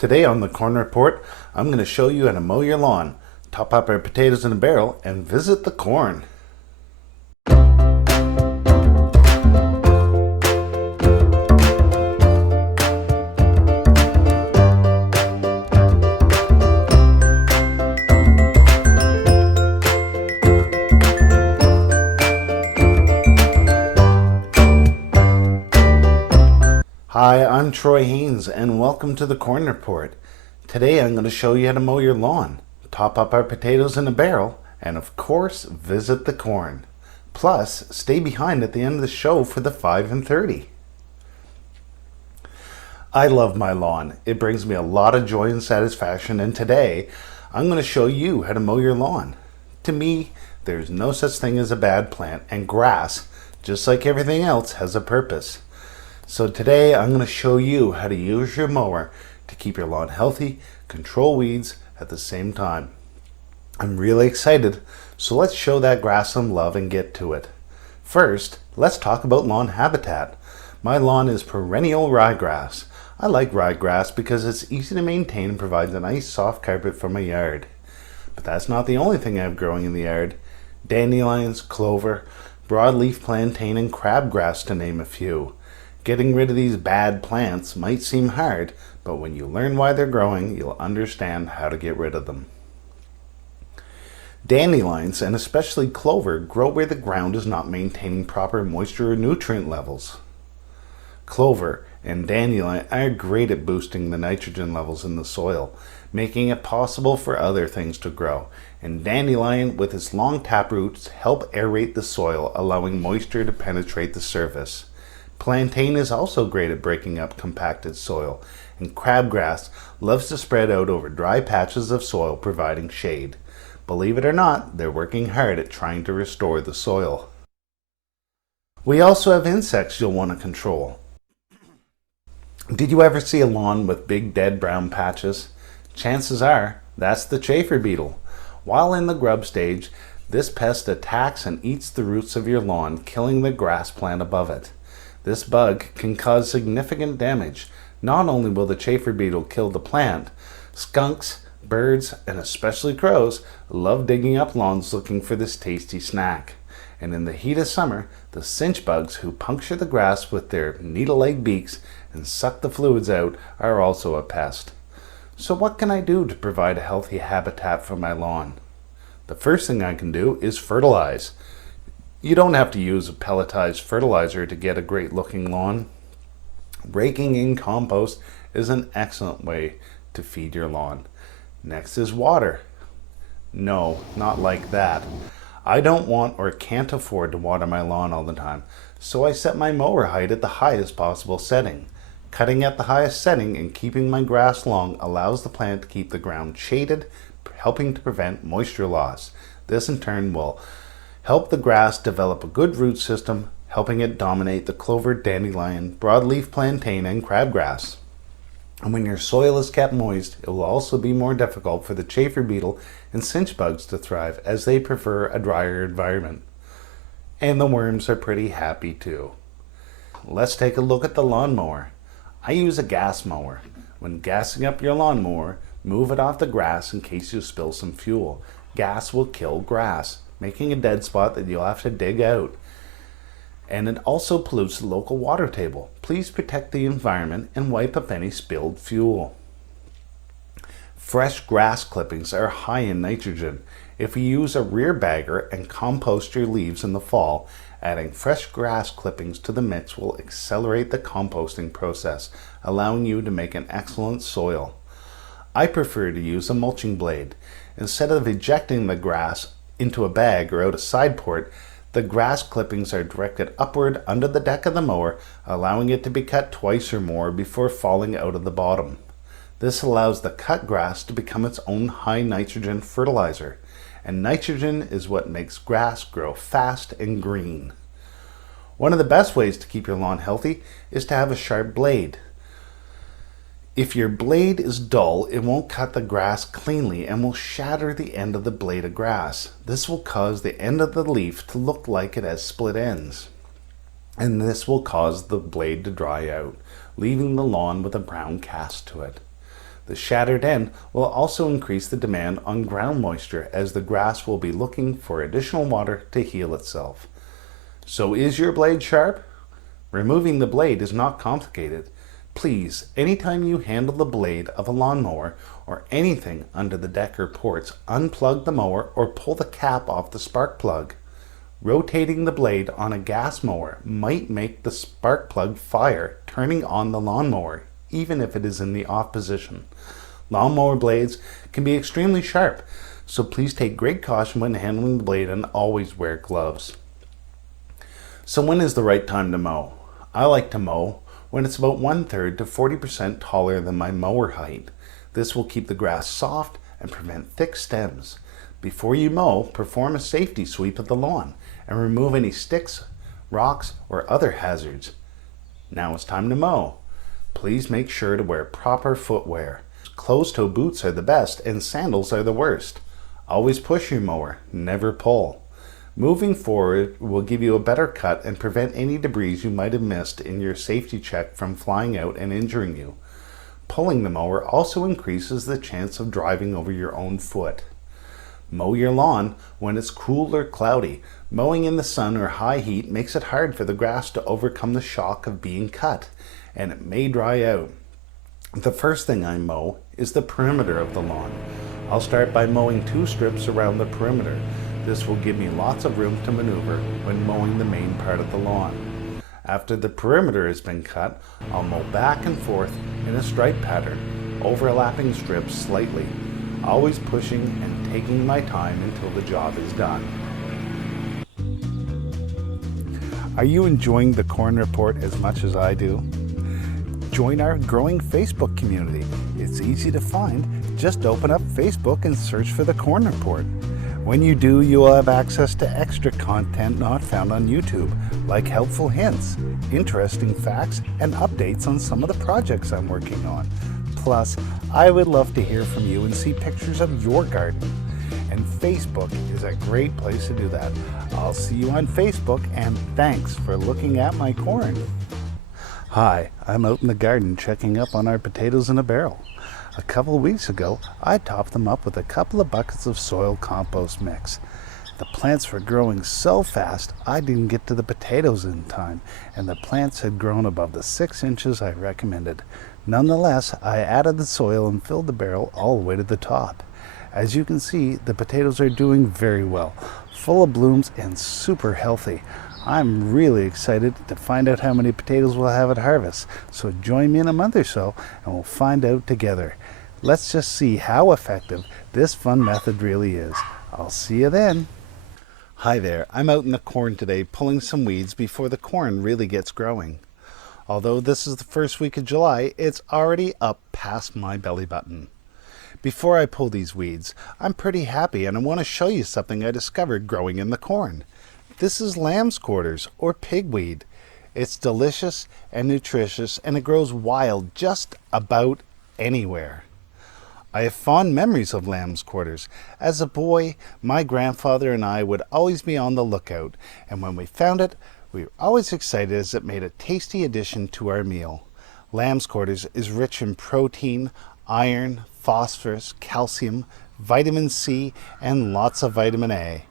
Today on the Corn Report, I'm going to show you how to mow your lawn, top up our potatoes in a barrel, and visit the corn. Hi, I'm Troy Haynes and welcome to the Corn Report. Today I'm going to show you how to mow your lawn, top up our potatoes in a barrel, and of course visit the corn. Plus, stay behind at the end of the show for the 5 and 30. I love my lawn. It brings me a lot of joy and satisfaction, and today I'm going to show you how to mow your lawn. To me, there's no such thing as a bad plant, and grass, just like everything else, has a purpose. So today I'm going to show you how to use your mower to keep your lawn healthy, control weeds at the same time. I'm really excited, so let's show that grass some love and get to it. First, let's talk about lawn habitat. My lawn is perennial ryegrass. I like ryegrass because it's easy to maintain and provides a nice soft carpet for my yard. But that's not the only thing I have growing in the yard. Dandelions, clover, broadleaf plantain, and crabgrass to name a few. Getting rid of these bad plants might seem hard, but when you learn why they're growing, you'll understand how to get rid of them. Dandelions, and especially clover, grow where the ground is not maintaining proper moisture or nutrient levels. Clover and dandelion are great at boosting the nitrogen levels in the soil, making it possible for other things to grow. And dandelion, with its long taproots, help aerate the soil, allowing moisture to penetrate the surface. Plantain is also great at breaking up compacted soil, and crabgrass loves to spread out over dry patches of soil, providing shade. Believe it or not, they're working hard at trying to restore the soil. We also have insects you'll want to control. Did you ever see a lawn with big dead brown patches? Chances are that's the chafer beetle. While in the grub stage, this pest attacks and eats the roots of your lawn, killing the grass plant above it. This bug can cause significant damage. Not only will the chafer beetle kill the plant, skunks, birds, and especially crows love digging up lawns looking for this tasty snack. And in the heat of summer, the cinch bugs who puncture the grass with their needle-like beaks and suck the fluids out are also a pest. So what can I do to provide a healthy habitat for my lawn? The first thing I can do is fertilize. You don't have to use a pelletized fertilizer to get a great looking lawn. Raking in compost is an excellent way to feed your lawn. Next is water. No, not like that. I don't want or can't afford to water my lawn all the time, so I set my mower height at the highest possible setting. Cutting at the highest setting and keeping my grass long allows the plant to keep the ground shaded, helping to prevent moisture loss. This in turn will help the grass develop a good root system, helping it dominate the clover, dandelion, broadleaf plantain, and crabgrass. And when your soil is kept moist, it will also be more difficult for the chafer beetle and cinch bugs to thrive, as they prefer a drier environment. And the worms are pretty happy too. Let's take a look at the lawnmower. I use a gas mower. When gassing up your lawnmower, move it off the grass in case you spill some fuel. Gas will kill grass, making a dead spot that you'll have to dig out. And it also pollutes the local water table. Please protect the environment and wipe up any spilled fuel. Fresh grass clippings are high in nitrogen. If you use a rear bagger and compost your leaves in the fall, adding fresh grass clippings to the mix will accelerate the composting process, allowing you to make an excellent soil. I prefer to use a mulching blade. Instead of ejecting the grass into a bag or out a side port, the grass clippings are directed upward under the deck of the mower, allowing it to be cut twice or more before falling out of the bottom. This allows the cut grass to become its own high nitrogen fertilizer, and nitrogen is what makes grass grow fast and green. One of the best ways to keep your lawn healthy is to have a sharp blade. If your blade is dull, it won't cut the grass cleanly and will shatter the end of the blade of grass. This will cause the end of the leaf to look like it has split ends. And this will cause the blade to dry out, leaving the lawn with a brown cast to it. The shattered end will also increase the demand on ground moisture as the grass will be looking for additional water to heal itself. So is your blade sharp? Removing the blade is not complicated. Please, anytime you handle the blade of a lawnmower or anything under the deck or porch, unplug the mower or pull the cap off the spark plug. Rotating the blade on a gas mower might make the spark plug fire, turning on the lawnmower, even if it is in the off position. Lawnmower blades can be extremely sharp, so please take great caution when handling the blade and always wear gloves. So when is the right time to mow? I like to mow when it's about 1/3 to 40% taller than my mower height. This will keep the grass soft and prevent thick stems. Before you mow, perform a safety sweep of the lawn and remove any sticks, rocks, or other hazards. Now it's time to mow. Please make sure to wear proper footwear. Closed-toe boots are the best and sandals are the worst. Always push your mower, never pull. Moving forward will give you a better cut and prevent any debris you might have missed in your safety check from flying out and injuring you. Pulling the mower also increases the chance of driving over your own foot. Mow your lawn when it's cool or cloudy. Mowing in the sun or high heat makes it hard for the grass to overcome the shock of being cut, and it may dry out. The first thing I mow is the perimeter of the lawn. I'll start by mowing 2 strips around the perimeter. This will give me lots of room to maneuver when mowing the main part of the lawn. After the perimeter has been cut, I'll mow back and forth in a stripe pattern, overlapping strips slightly, always pushing and taking my time until the job is done. Are you enjoying the Corn Report as much as I do? Join our growing Facebook community. It's easy to find. Just open up Facebook and search for the Corn Report. When you do, you will have access to extra content not found on YouTube, like helpful hints, interesting facts, and updates on some of the projects I'm working on. Plus, I would love to hear from you and see pictures of your garden. And Facebook is a great place to do that. I'll see you on Facebook, and thanks for looking at my corn. Hi, I'm out in the garden checking up on our potatoes in a barrel. A couple of weeks ago, I topped them up with a couple of buckets of soil compost mix. The plants were growing so fast, I didn't get to the potatoes in time, and the plants had grown above the 6 inches I recommended. Nonetheless, I added the soil and filled the barrel all the way to the top. As you can see, the potatoes are doing very well, full of blooms and super healthy. I'm really excited to find out how many potatoes we'll have at harvest, so join me in a month or so and we'll find out together. Let's just see how effective this fun method really is. I'll see you then. Hi there, I'm out in the corn today pulling some weeds before the corn really gets growing. Although this is the first week of July, it's already up past my belly button. Before I pull these weeds, I'm pretty happy and I want to show you something I discovered growing in the corn. This is lamb's quarters or pigweed. It's delicious and nutritious and it grows wild just about anywhere. I have fond memories of lamb's quarters. As a boy, my grandfather and I would always be on the lookout, and when we found it, we were always excited as it made a tasty addition to our meal. Lamb's quarters is rich in protein, iron, phosphorus, calcium, vitamin C, and lots of vitamin A,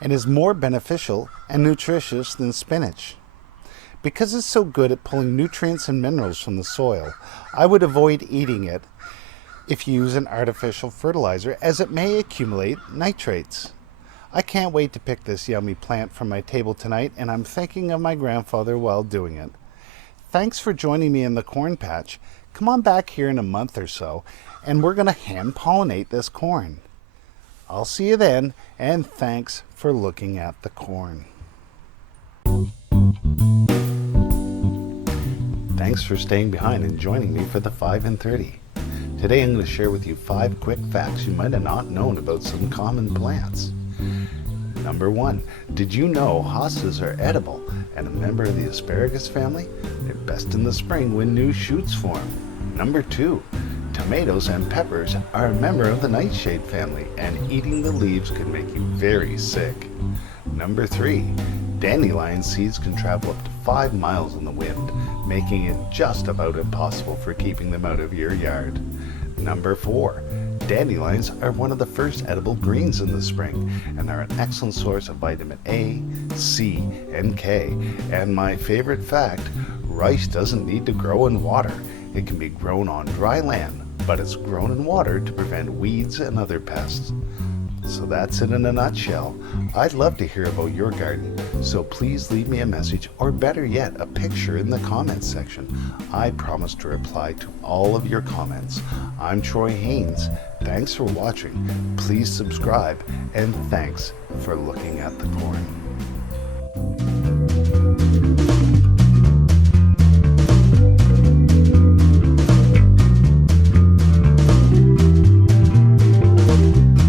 and is more beneficial and nutritious than spinach. Because it's so good at pulling nutrients and minerals from the soil, I would avoid eating it if you use an artificial fertilizer, as it may accumulate nitrates. I can't wait to pick this yummy plant from my table tonight, and I'm thinking of my grandfather while doing it. Thanks for joining me in the corn patch. Come on back here in a month or so, and we're going to hand pollinate this corn. I'll see you then, and thanks for looking at the corn. Thanks for staying behind and joining me for the 5 and 30. Today I'm going to share with you 5 quick facts you might have not known about some common plants. Number 1, did you know hostas are edible and a member of the asparagus family? They're best in the spring when new shoots form. Number 2, tomatoes and peppers are a member of the nightshade family, and eating the leaves can make you very sick. Number 3, dandelion seeds can travel up to 5 miles in the wind, making it just about impossible for keeping them out of your yard. Number 4. Dandelions are one of the first edible greens in the spring, and are an excellent source of vitamin A, C, and K. And my favorite fact, rice doesn't need to grow in water. It can be grown on dry land, but it's grown in water to prevent weeds and other pests. So that's it in a nutshell. I'd love to hear about your garden, so please leave me a message, or better yet, a picture in the comments section. I promise to reply to all of your comments. I'm Troy Haynes. Thanks for watching. Please subscribe, and thanks for looking at the corn.